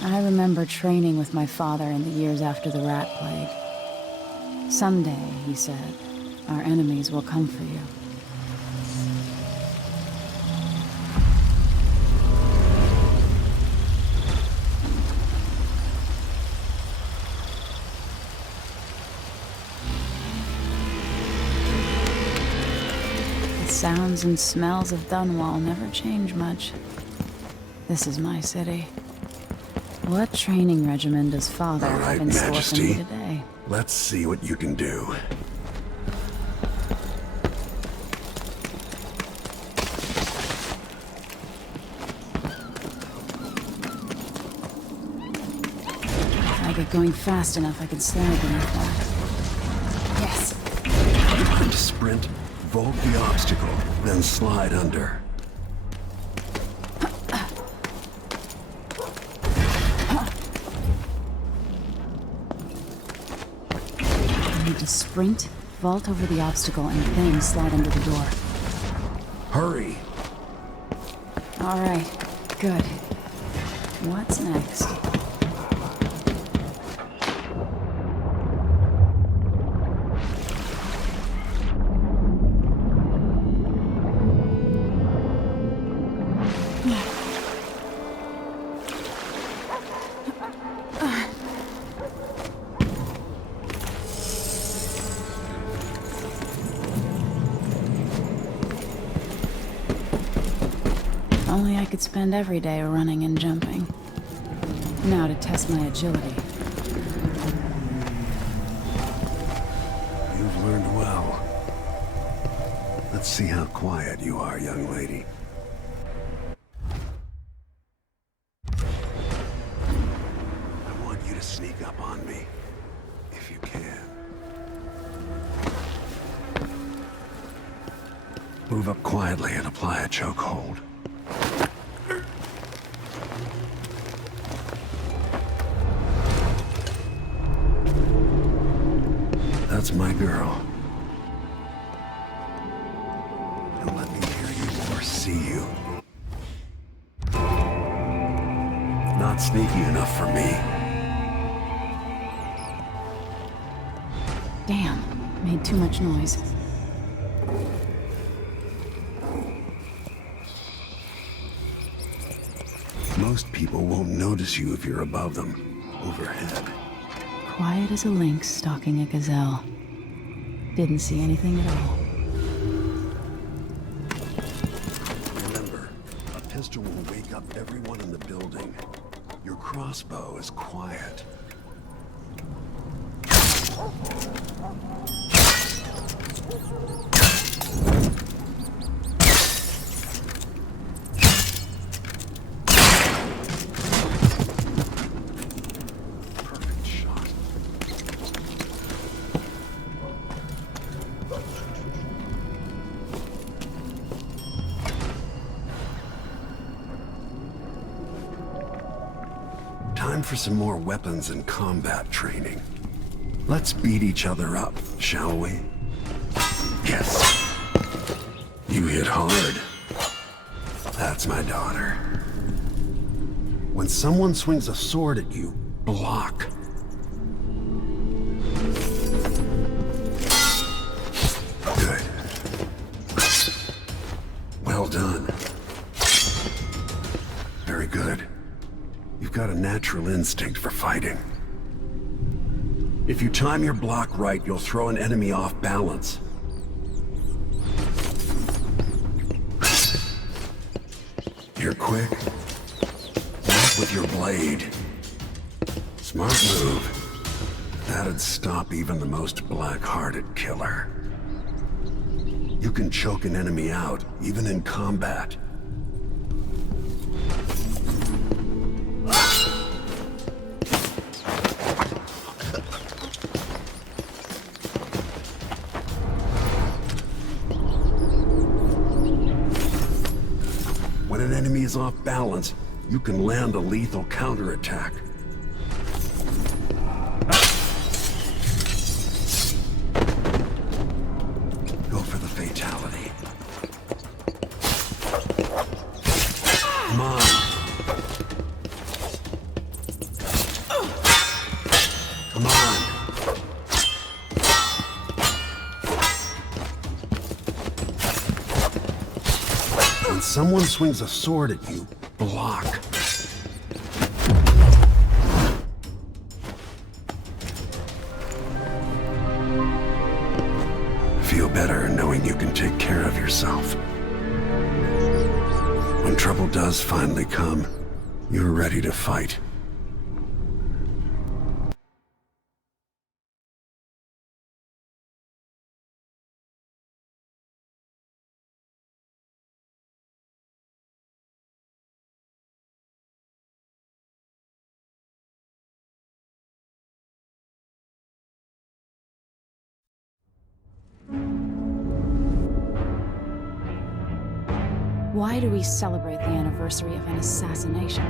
I remember training with my father in the years after the rat plague. Someday, he said, our enemies will come for you. The sounds and smells of Dunwall never change much. This is my city. What training regimen does Father All right, have in store for Majesty. me today? Let's see what you can do. If I get going fast enough, I can slide beneath that. Yes. Time to sprint, vault the obstacle, then slide under. I need to sprint, vault over the obstacle, and then slide under the door. Hurry! All right. Good. What's next? Only I could spend every day running and jumping. Now to test my agility. You've learned well. Let's see how quiet you are, young lady. I want you to sneak up on me, if you can. Move up quietly and apply a chokehold. That's my girl. Now let me hear you or see you. Not sneaky enough for me. Damn, made too much noise. Most people won't notice you if you're above them, overhead. Quiet as a lynx stalking a gazelle. Didn't see anything at all. Remember, a pistol will wake up everyone in the building. Your crossbow is quiet. Perfect shot. Time for some more weapons and combat training. Let's beat each other up, shall we? Yes. You hit hard. That's my daughter. When someone swings a sword at you, block. Good. Well done. Very good. You've got a natural instinct for fighting. If you time your block right, you'll throw an enemy off balance. You're quick. Block with your blade. Smart move. That'd stop even the most black-hearted killer. You can choke an enemy out, even in combat. When an enemy is off balance, you can land a lethal counterattack. Go for the fatality. Come on. someone swings a sword at you, block. Feel better knowing you can take care of yourself. When trouble does finally come, you're ready to fight. Why do we celebrate the anniversary of an assassination?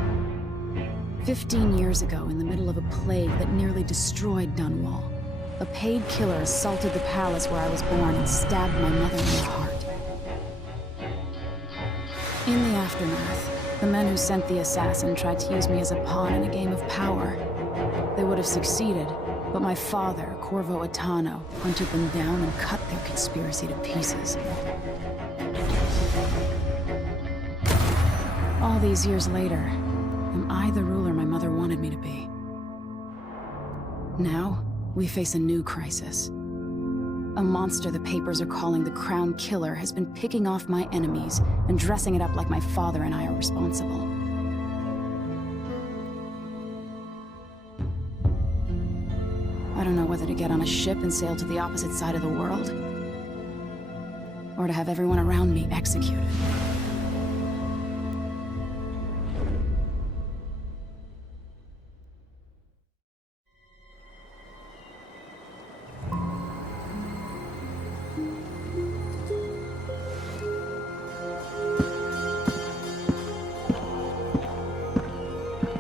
15 years ago, in the middle of a plague that nearly destroyed Dunwall, a paid killer assaulted the palace where I was born and stabbed my mother in the heart. In the aftermath, the men who sent the assassin tried to use me as a pawn in a game of power. They would have succeeded, but my father, Corvo Attano, hunted them down and cut their conspiracy to pieces. All these years later, am I the ruler my mother wanted me to be? Now, we face a new crisis. A monster the papers are calling the Crown Killer has been picking off my enemies and dressing it up like my father and I are responsible. I don't know whether to get on a ship and sail to the opposite side of the world, or to have everyone around me executed.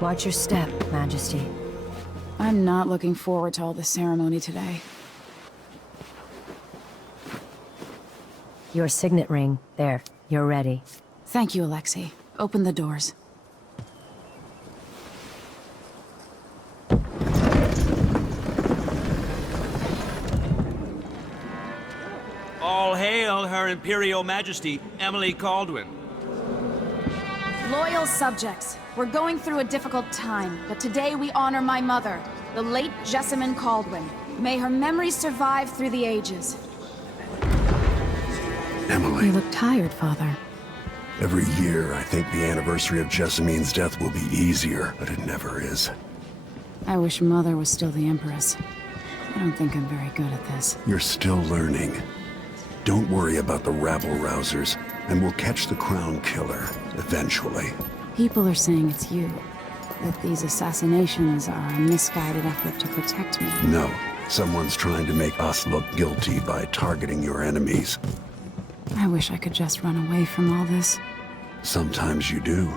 Watch your step, Majesty. I'm not looking forward to all the ceremony today. Your signet ring. There. You're ready. Thank you, Alexei. Open the doors. All hail Her Imperial Majesty, Emily Caldwin. Loyal subjects, we're going through a difficult time, but today we honor my mother, the late Jessamine Caldwin. May her memory survive through the ages. Emily. You look tired, Father. Every year, I think the anniversary of Jessamine's death will be easier, but it never is. I wish Mother was still the Empress. I don't think I'm very good at this. You're still learning. Don't worry about the rabble-rousers, and we'll catch the Crown Killer, eventually. People are saying it's you. That these assassinations are a misguided effort to protect me. No, someone's trying to make us look guilty by targeting your enemies. I wish I could just run away from all this. Sometimes you do.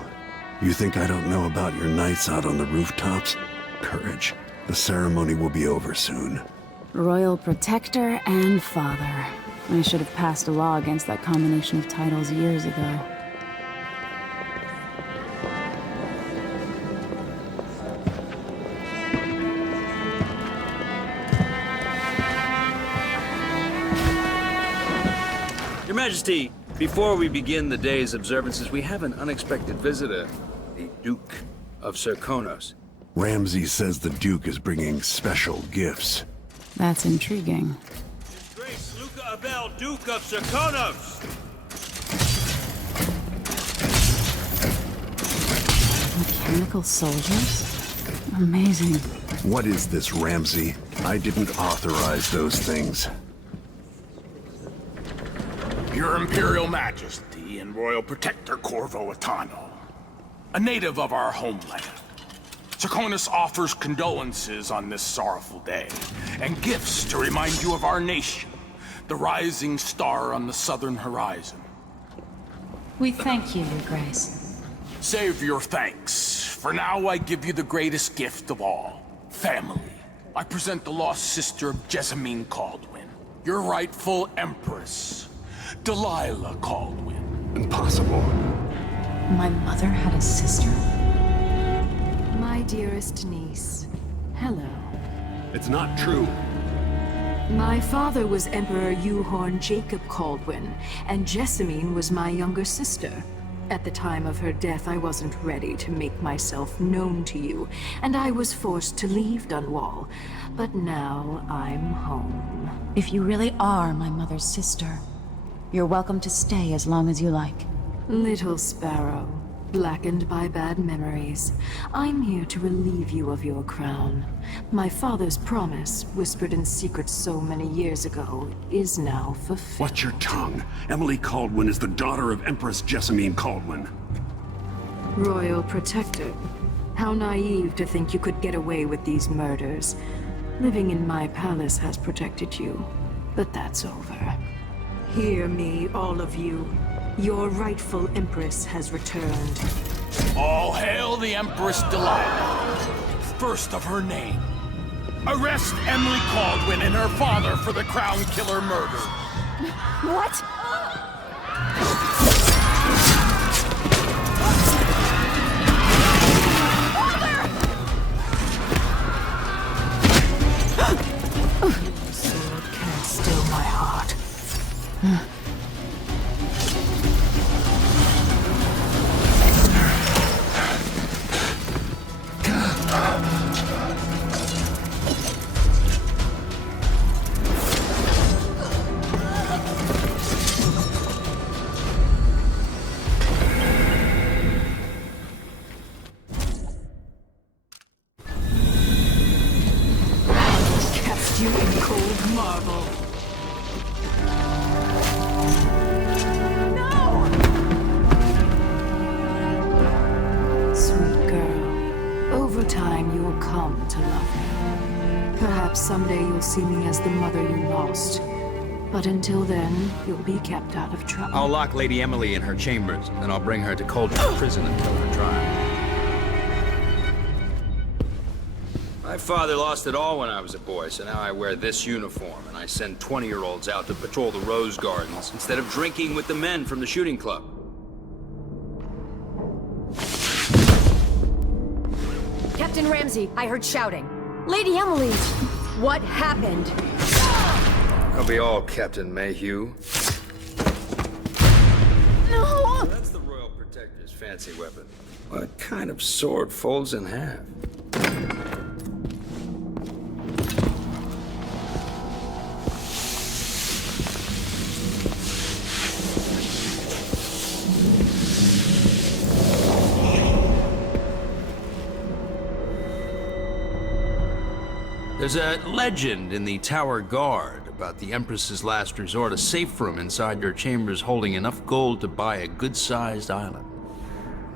You think I don't know about your nights out on the rooftops? Courage. The ceremony will be over soon. Royal Protector and Father. I should have passed a law against that combination of titles years ago. Your Majesty, before we begin the day's observances, we have an unexpected visitor, the Duke of Serkonos. Ramsay says the Duke is bringing special gifts. That's intriguing. His Grace Luca Abel, Duke of Serkonos! Mechanical soldiers? Amazing. What is this, Ramsay? I didn't authorize those things. Your Imperial Majesty and Royal Protector Corvo Attano, a native of our homeland. Serkonos offers condolences on this sorrowful day, and gifts to remind you of our nation, the rising star on the southern horizon. We thank you, Your Grace. Save your thanks. For now, I give you the greatest gift of all, family. I present the lost sister of Jessamine Caldwin, your rightful Empress, Delilah Caldwin. Impossible. My mother had a sister? My dearest niece, hello. It's not true. My father was Emperor Euhorn Jacob Caldwin, and Jessamine was my younger sister. At the time of her death, I wasn't ready to make myself known to you, and I was forced to leave Dunwall. But now I'm home. If you really are my mother's sister, you're welcome to stay as long as you like. Little Sparrow, blackened by bad memories, I'm here to relieve you of your crown. My father's promise, whispered in secret so many years ago, is now fulfilled. Watch your tongue. Emily Caldwin is the daughter of Empress Jessamine Caldwin. Royal Protector. How naive to think you could get away with these murders. Living in my palace has protected you, but that's over. Hear me, all of you. Your rightful Empress has returned. All hail the Empress Delilah, first of her name. Arrest Emily Caldwin and her father for the Crown Killer murder. What? Sword can't still my heart. Cast you in cold marble. Sweet girl, over time you will come to love me. Perhaps someday you'll see me as the mother you lost. But until then, you'll be kept out of trouble. I'll lock Lady Emily in her chambers, then I'll bring her to Coldbath Prison until her trial. My father lost it all when I was a boy, so now I wear this uniform, and I send 20-year-olds out to patrol the rose gardens instead of drinking with the men from the shooting club. Captain Ramsey, I heard shouting. Lady Emily, what happened? That'll be all, Captain Mayhew. No! That's the Royal Protector's fancy weapon. What kind of sword folds in half? There's a legend in the Tower Guard about the Empress's last resort, a safe room inside your chambers holding enough gold to buy a good-sized island.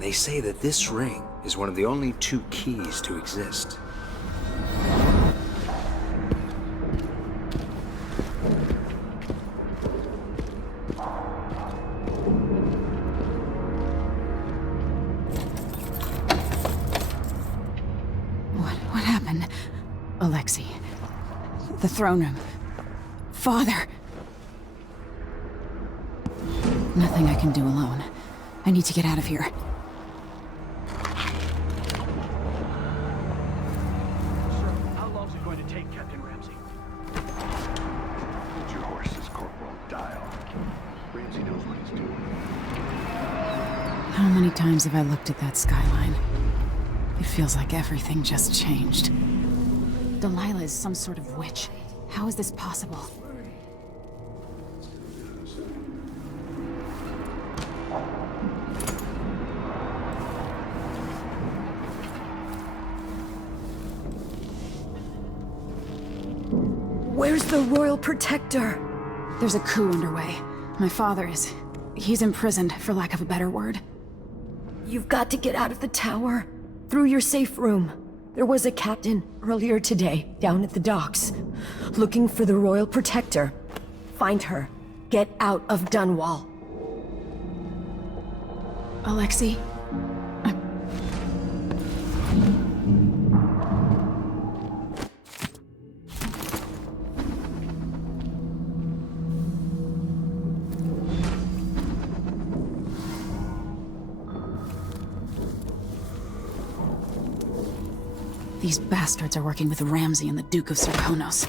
They say that this ring is one of the only 2 keys to exist. What happened? Alexei. The throne room. Father! Nothing I can do alone. I need to get out of here. How long is it going to take, Captain Ramsey? Hold your horses, Corporal. Dial. Ramsey knows what he's doing. How many times have I looked at that skyline? It feels like everything just changed. Delilah is some sort of witch. How is this possible? Where's the Royal Protector? There's a coup underway. My father is... he's imprisoned, for lack of a better word. You've got to get out of the tower. Through your safe room. There was a captain earlier today, down at the docks, looking for the Royal Protector. Find her. Get out of Dunwall. Alexei? These bastards are working with Ramsey and the Duke of Serkonos.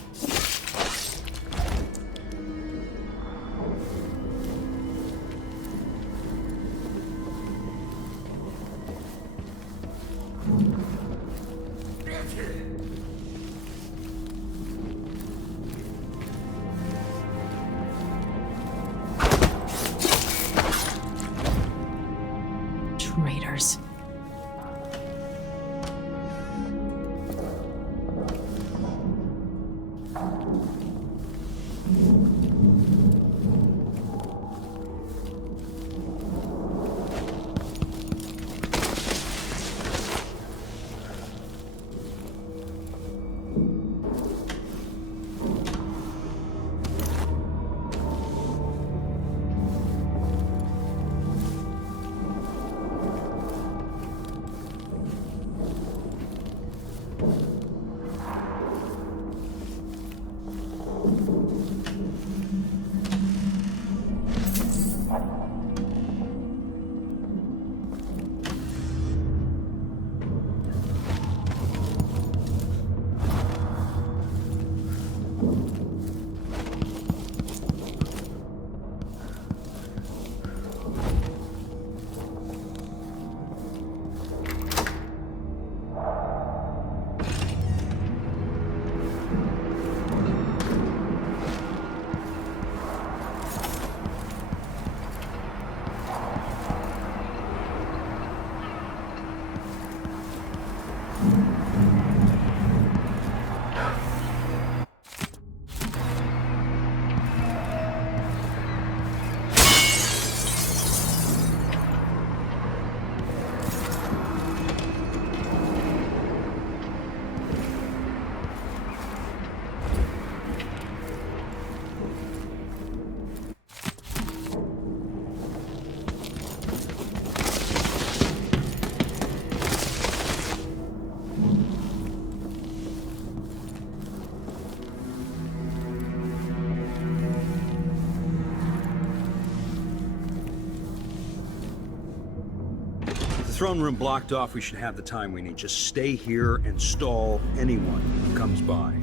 throne room blocked off, we should have the time we need. Just stay here and stall anyone who comes by.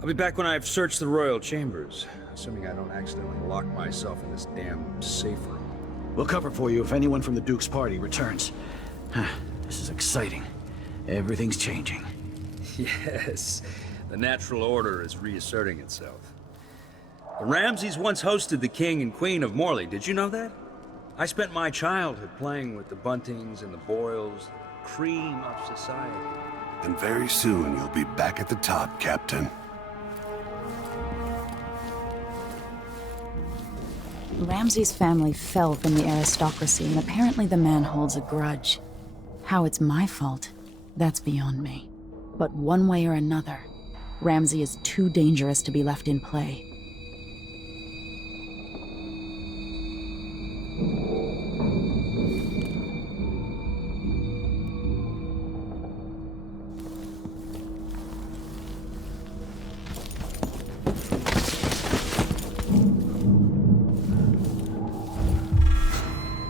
I'll be back when I've searched the royal chambers, assuming I don't accidentally lock myself in this damn safe room. We'll cover for you if anyone from the Duke's party returns. This is exciting. Everything's changing. Yes, the natural order is reasserting itself. The Ramseys once hosted the king and queen of Morley. Did you know that? I spent my childhood playing with the Buntings and the Boyles, the cream of society. And very soon you'll be back at the top, Captain. Ramsay's family fell from the aristocracy, and apparently the man holds a grudge. How it's my fault, that's beyond me. But one way or another, Ramsay is too dangerous to be left in play.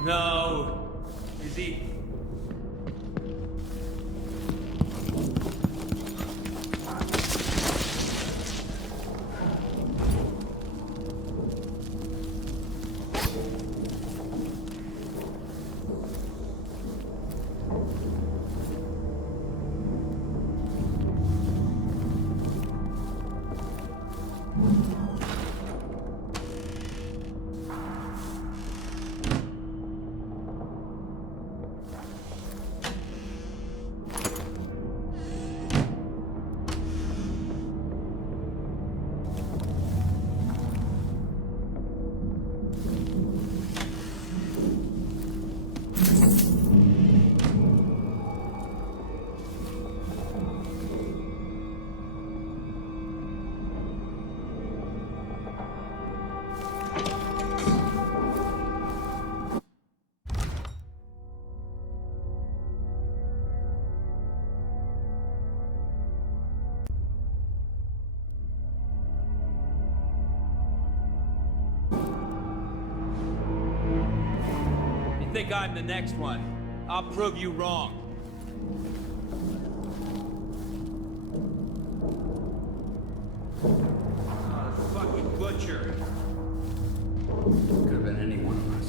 No. Is he? You think I'm the next one? I'll prove you wrong. Oh, fucking butcher. Could have been any one of us.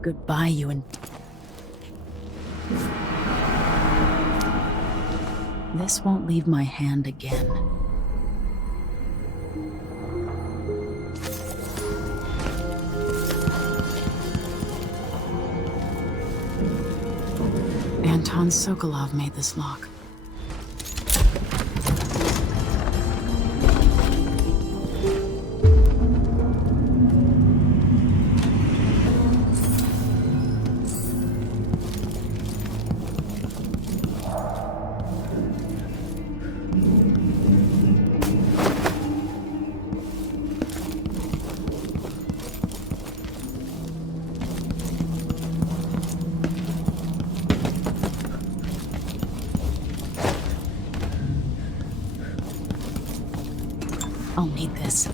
Goodbye, you and... This won't leave my hand again. Anton Sokolov made this lock. I'll need this.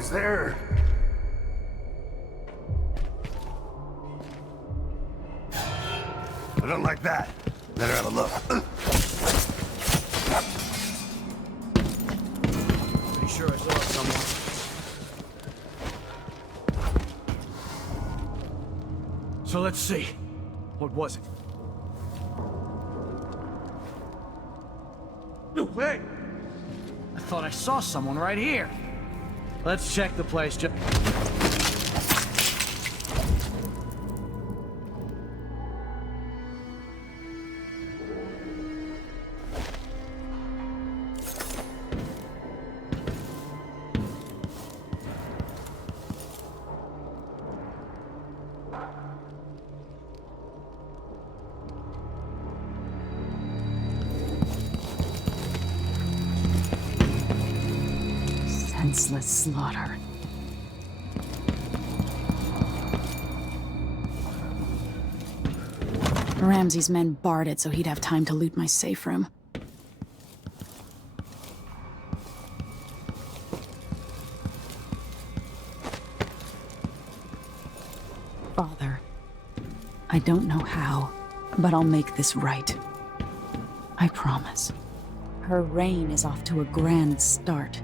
Is there... I don't like that. Better have a look. Pretty sure I saw someone. So let's see. What was it? No way! I thought I saw someone right here. Let's check the place. Senseless slaughter. Ramsey's men barred it so he'd have time to loot my safe room. Father, I don't know how, but I'll make this right. I promise. Her reign is off to a grand start.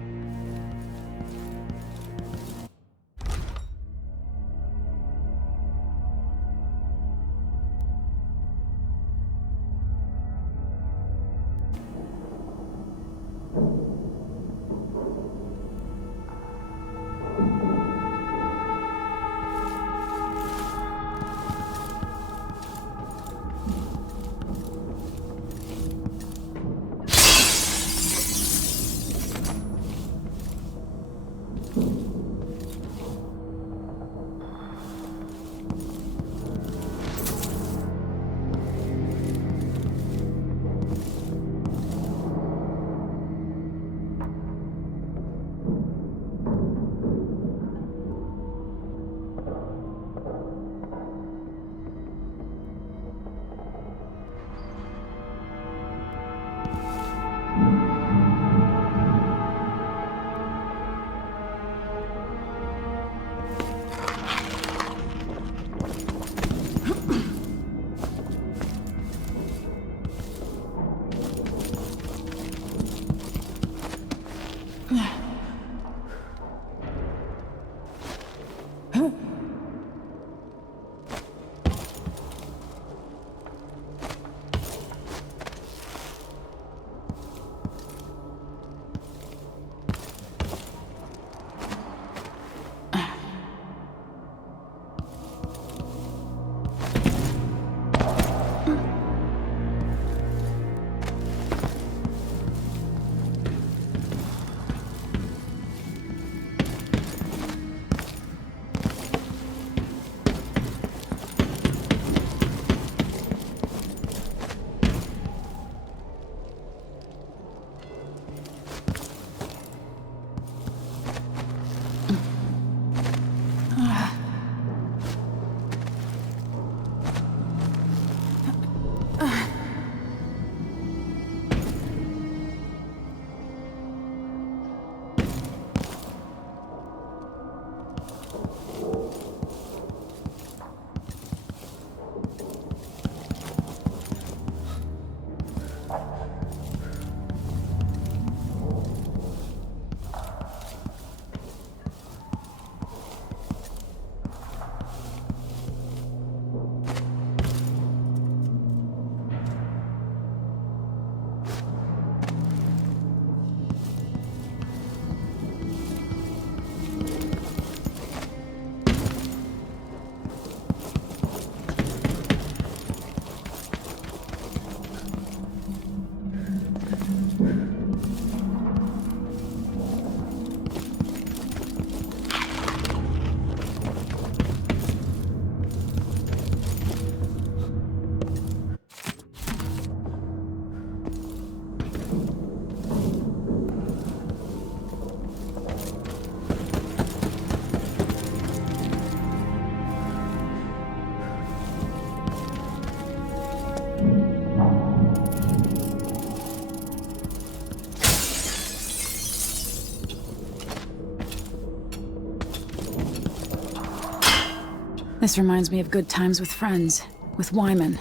This reminds me of good times with friends, with Wyman.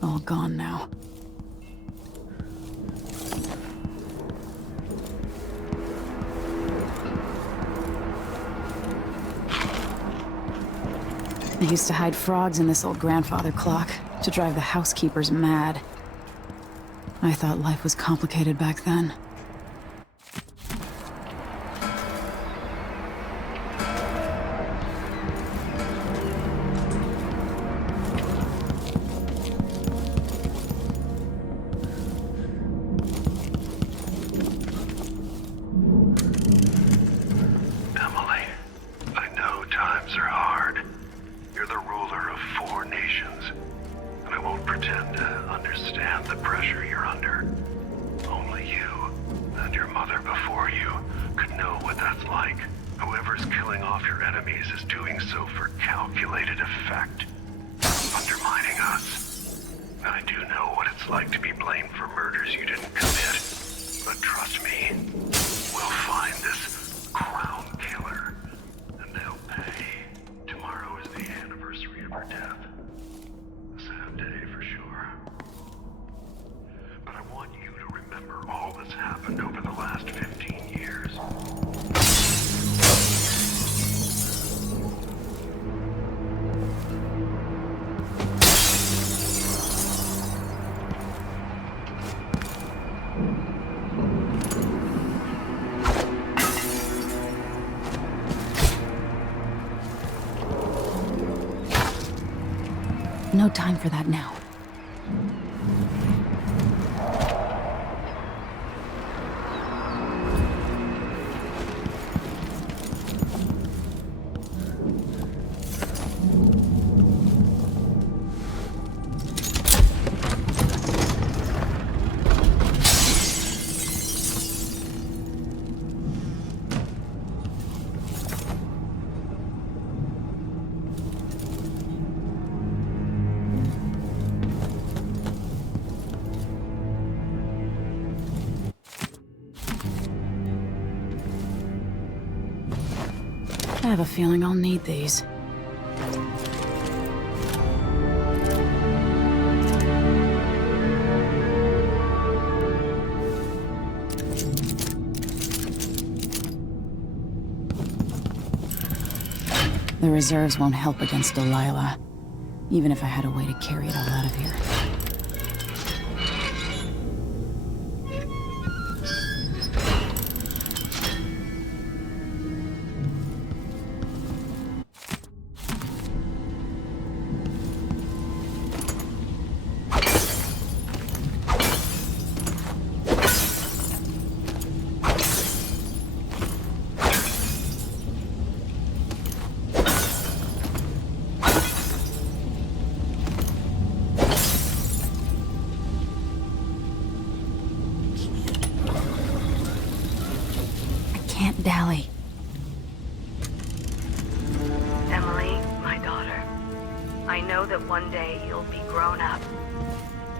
All gone now. I used to hide frogs in this old grandfather clock to drive the housekeepers mad. I thought life was complicated back then. Emily, I know times are hard. You're the ruler of 4 nations, and I won't pretend to understand the pressure you're under. Only you, and your mother before you, could know what that's like. Whoever's killing off your enemies is doing so for calculated effect, undermining us. I do know what it's like to be blamed for murders you didn't commit, but trust me, we'll find this crown killer, and they'll pay. Tomorrow is the anniversary of her death. A sad day for sure. But I want you to remember all that's happened over the last 15 years. No time for that now. I have a feeling I'll need these. The reserves won't help against Delilah, even if I had a way to carry it all out of here. Can't dally. Emily, my daughter, I know that one day you'll be grown up,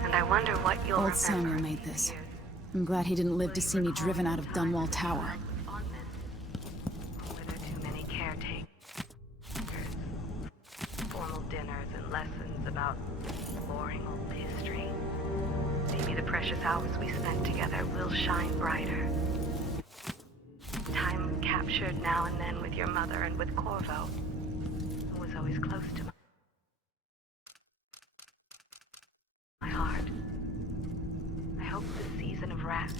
and I wonder what you'll Old remember. Samuel made this. I'm glad he didn't live to see me driven out of Dunwall Tower. Or were there too many caretakers? Formal dinners and lessons about boring old history. Maybe the precious hours we spent together will shine brighter. Time captured now and then with your mother and with Corvo, who was always close to my heart. I hope this season of rest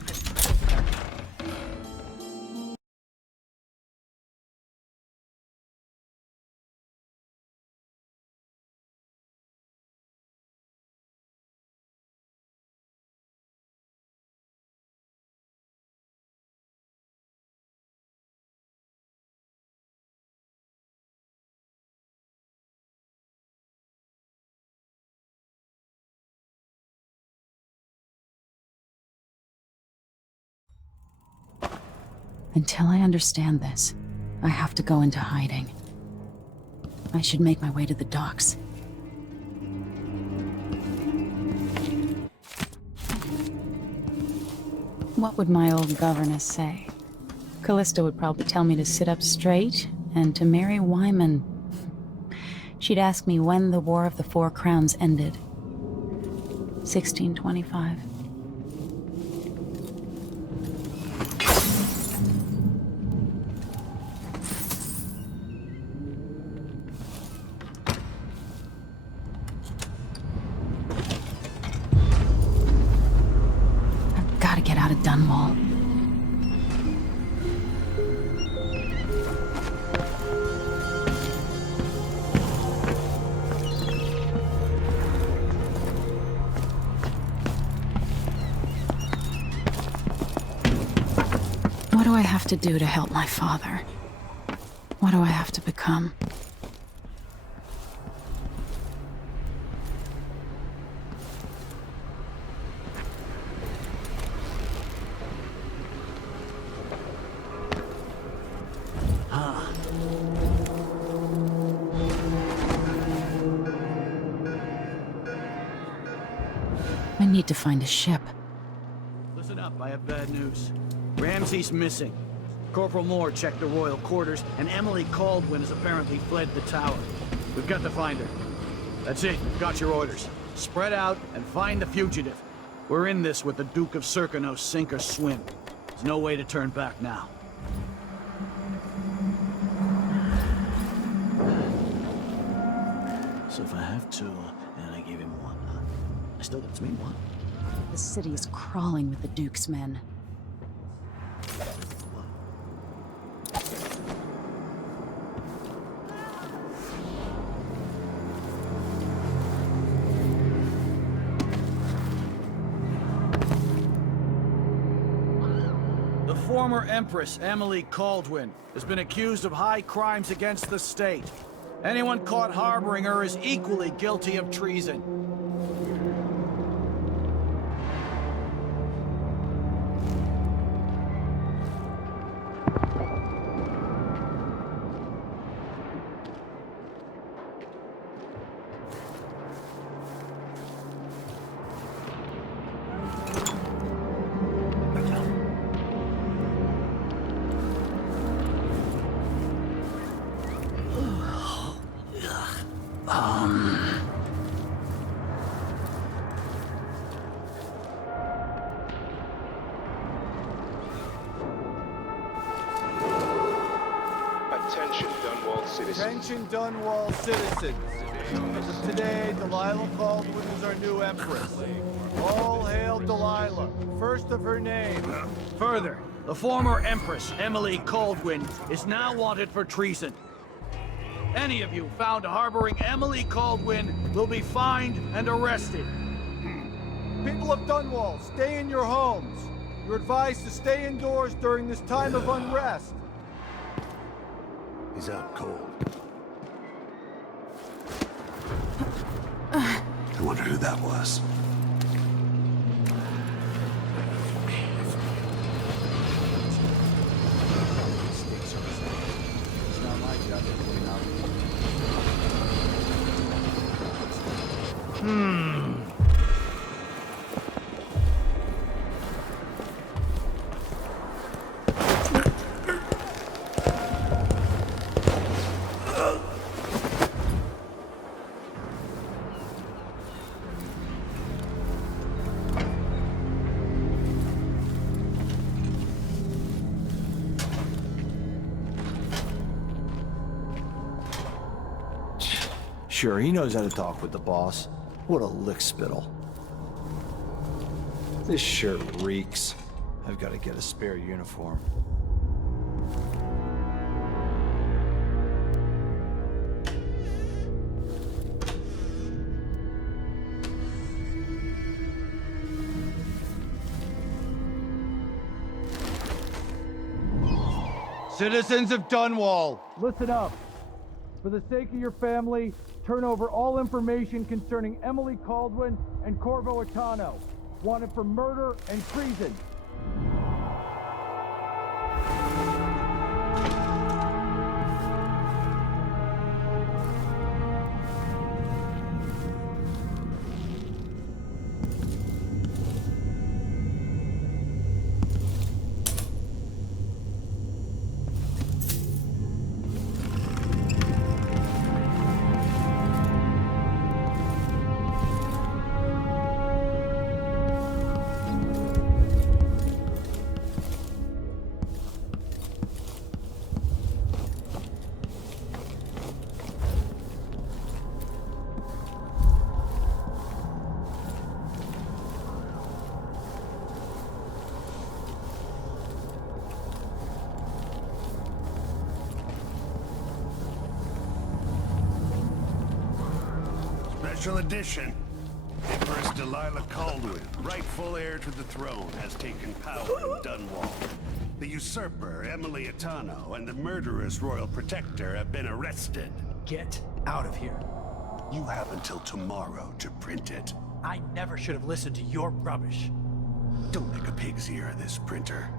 Until I understand this, I have to go into hiding. I should make my way to the docks. What would my old governess say? Callista would probably tell me to sit up straight and to marry Wyman. She'd ask me when the War of the Four Crowns ended. 1625. I've got to get out of Dunwall. What do I have to do to help my father? What do I have to become? I need to find a ship. Listen up, I have bad news. Ramsey's missing. Corporal Moore checked the royal quarters, and Emily Caldwin has apparently fled the tower. We've got to find her. That's it, we've got your orders. Spread out and find the fugitive. We're in this with the Duke of Serkino, sink or swim. There's no way to turn back now. So if I have two, and I gave him one, I still got me one. The city is crawling with the Duke's men. The former Empress, Emily Caldwin, has been accused of high crimes against the state. Anyone caught harboring her is equally guilty of treason. Attention, Dunwall citizens. Attention, Dunwall citizens. As of today, Delilah Caldwin is our new Empress. All hail Delilah, first of her name. Further, the former Empress, Emily Caldwin, is now wanted for treason. Any of you found harboring Emily Caldwin will be fined and arrested. People of Dunwall, stay in your homes. You're advised to stay indoors during this time of unrest. He's out cold. I wonder who that was. It's not my job to clean up. Sure, he knows how to talk with the boss. What a lickspittle. This shirt reeks. I've got to get a spare uniform. Citizens of Dunwall, listen up. For the sake of your family, turn over all information concerning Emily Caldwin and Corvo Atano, wanted for murder and treason. special edition. Empress Delilah Caldwin, rightful heir to the throne, has taken power in Dunwall. The usurper, Emily Atano, and the murderous royal protector have been arrested. Get out of here. You have until tomorrow to print it. I never should have listened to your rubbish. Don't make a pig's ear of this, printer.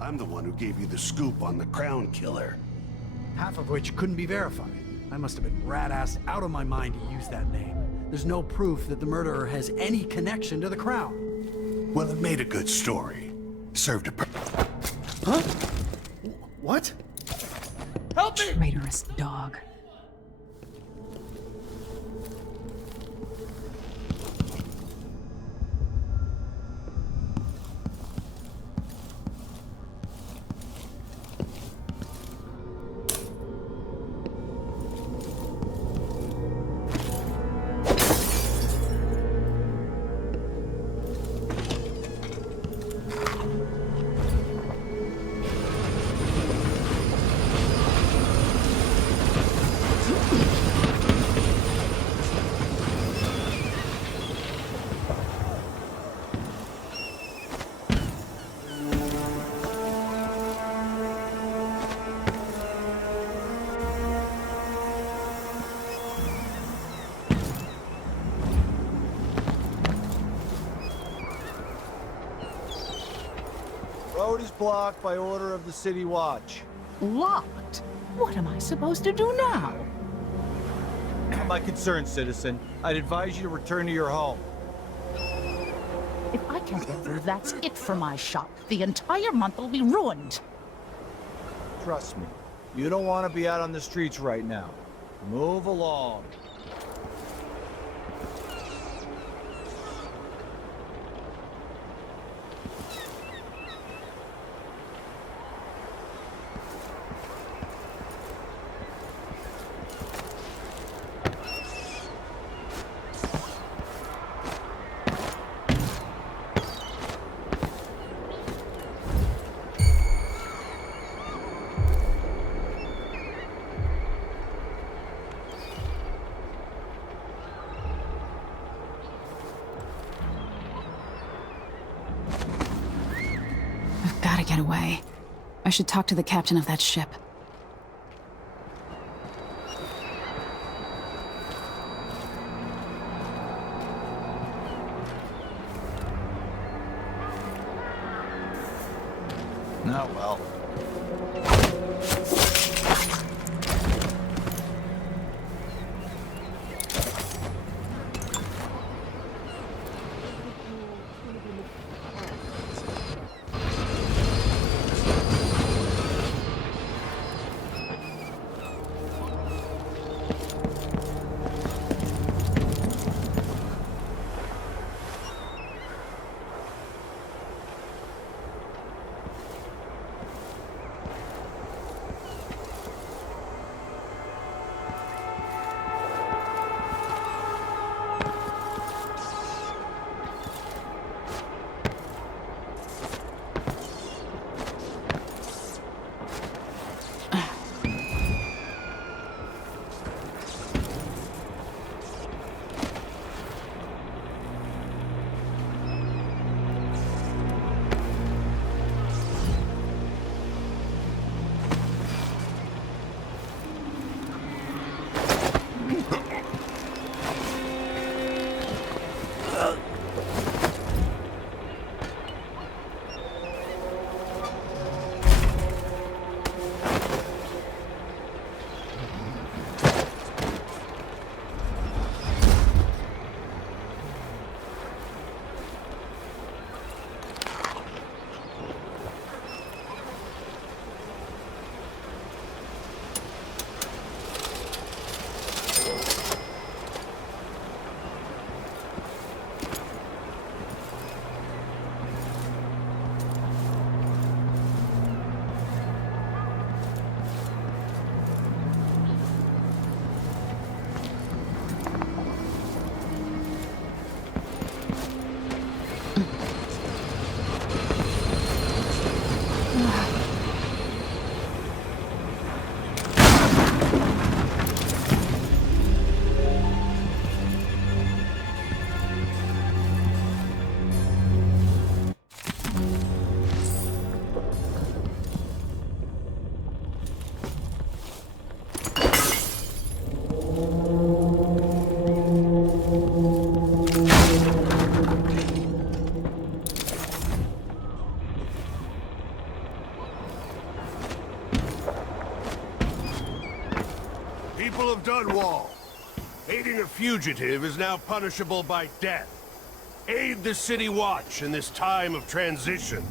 I'm the one who gave you the scoop on the Crown Killer. Half of which couldn't be verified. I must have been rat-assed out of my mind to use that name. There's no proof that the murderer has any connection to the Crown. Well, it made a good story. Served a Huh? What? Help me! Traitorous dog. Road is blocked by order of the City Watch. Locked? What am I supposed to do now? Not my concern, citizen. I'd advise you to return to your home. If I can't get through, that's it for my shop. The entire month will be ruined. Trust me, you don't want to be out on the streets right now. Move along. I've got to get away. I should talk to the captain of that ship. Oh, well. People of Dunwall, aiding a fugitive is now punishable by death. Aid the City Watch in this time of transition.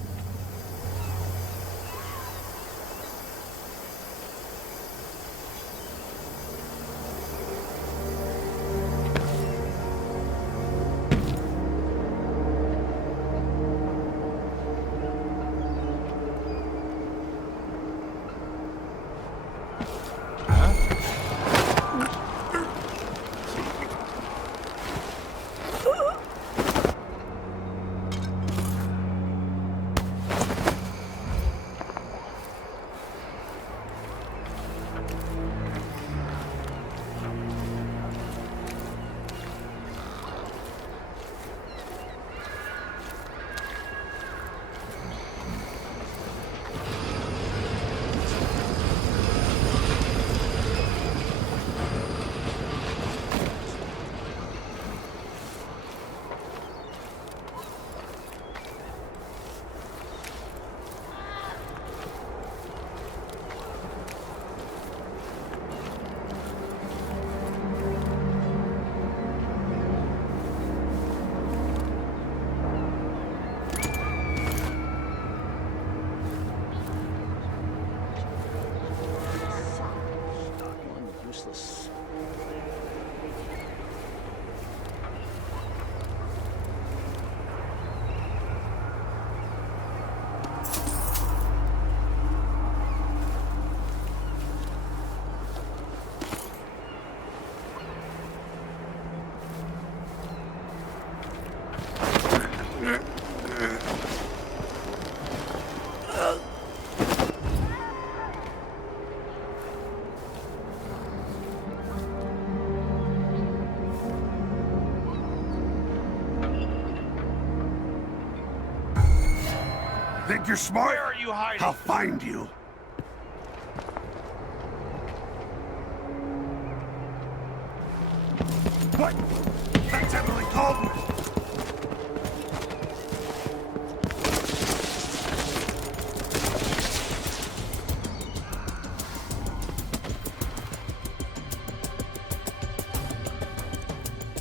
Useless. Think you're smart? Where are you hiding? I'll find you. What? That's Emily Caldwell.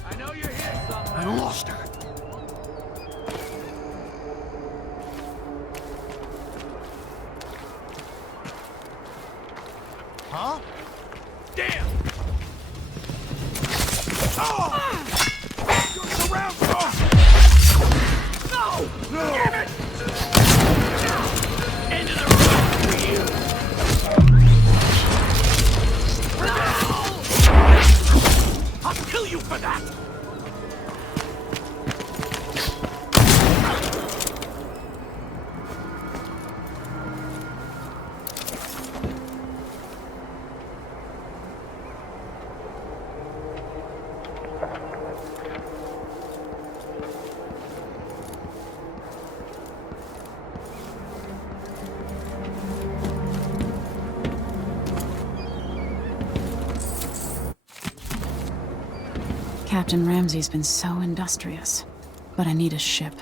I know you're here somewhere. I lost her. Huh? Damn! Surround! No! No! Damn it! Into the road for you! No! I'll kill you for that! Captain Ramsey's been so industrious, but I need a ship.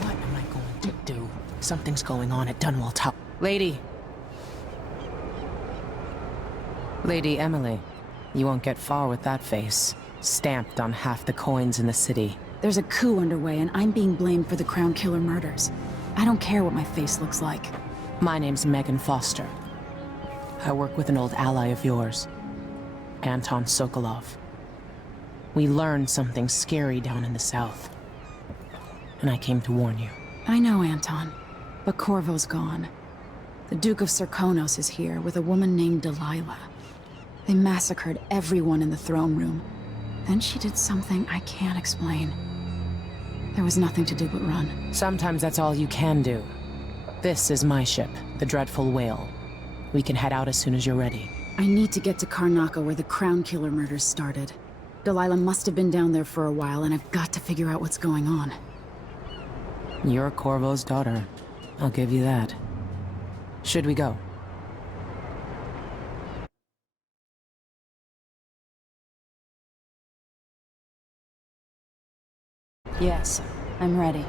What am I going to do? Something's going on at Dunwall Tower. Lady. Lady Emily, you won't get far with that face. Stamped on half the coins in the city. There's a coup underway, and I'm being blamed for the Crown Killer murders. I don't care what my face looks like. My name's Megan Foster. I work with an old ally of yours, Anton Sokolov. We learned something scary down in the south, and I came to warn you. I know, Anton, but Corvo's gone. The Duke of Serkonos is here with a woman named Delilah. They massacred everyone in the throne room. Then she did something I can't explain. There was nothing to do but run. Sometimes that's all you can do. This is my ship, the Dreadful Whale. We can head out as soon as you're ready. I need to get to Karnaca where the Crown Killer murders started. Delilah must have been down there for a while, and I've got to figure out what's going on. You're Corvo's daughter. I'll give you that. Should we go? Yes, I'm ready.